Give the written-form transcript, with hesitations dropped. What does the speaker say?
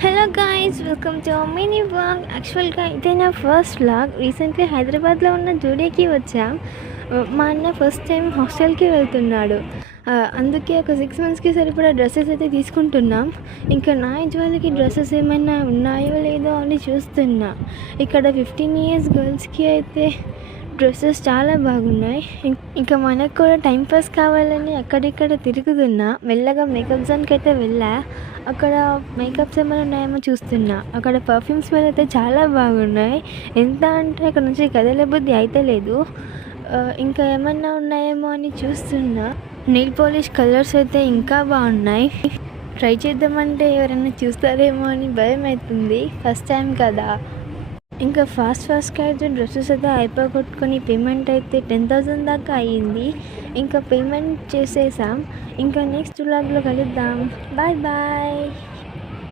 Hello guys, welcome to mini vlog. యాక్చువల్గా ఇదే నా ఫస్ట్ వ్లాగ్. రీసెంట్లీ హైదరాబాద్లో ఉన్న జూడియోకి వచ్చాం. మా అన్న ఫస్ట్ టైం హాస్టల్కి వెళ్తున్నాడు. అందుకే ఒక 6 monthsకి సరిపడా డ్రెస్సెస్ అయితే తీసుకుంటున్నాం. ఇంకా నా జ్వాలకి డ్రెస్సెస్ ఏమైనా ఉన్నాయో లేదో అని చూస్తున్నా. ఇక్కడ 15 years గర్ల్స్కి అయితే డ్రెస్సెస్ చాలా బాగున్నాయి. ఇంకా మనకు కూడా టైంపాస్ కావాలని అక్కడిక్కడ తిరుగుతున్నా. మెల్లగా మేకప్ జోన్కి అయితే వెళ్ళా. అక్కడ మేకప్స్ ఏమైనా ఉన్నాయేమో చూస్తున్నా. అక్కడ పర్ఫ్యూమ్ స్మెల్ అయితే చాలా బాగున్నాయి. ఎంత అంటే అక్కడ నుంచి కదలబుద్ధి అయితే లేదు. ఇంకా ఏమన్నా ఉన్నాయేమో అని చూస్తున్నా. నెయిల్ పాలిష్ కలర్స్ అయితే ఇంకా బాగున్నాయి. ట్రై చేద్దామంటే ఎవరైనా చూస్తారేమో అని భయం అవుతుంది. ఫస్ట్ టైం కదా. ఇంకా ఫాస్ట్గా అయితే డ్రెస్సెస్ అయితే అయిపోగొట్టుకొని పేమెంట్ అయితే 10,000 దాకా అయ్యింది. ఇంకా పేమెంట్ చేసేసాం. ఇంకా నెక్స్ట్ వ్లాగ్లో కలుద్దాం. Bye bye.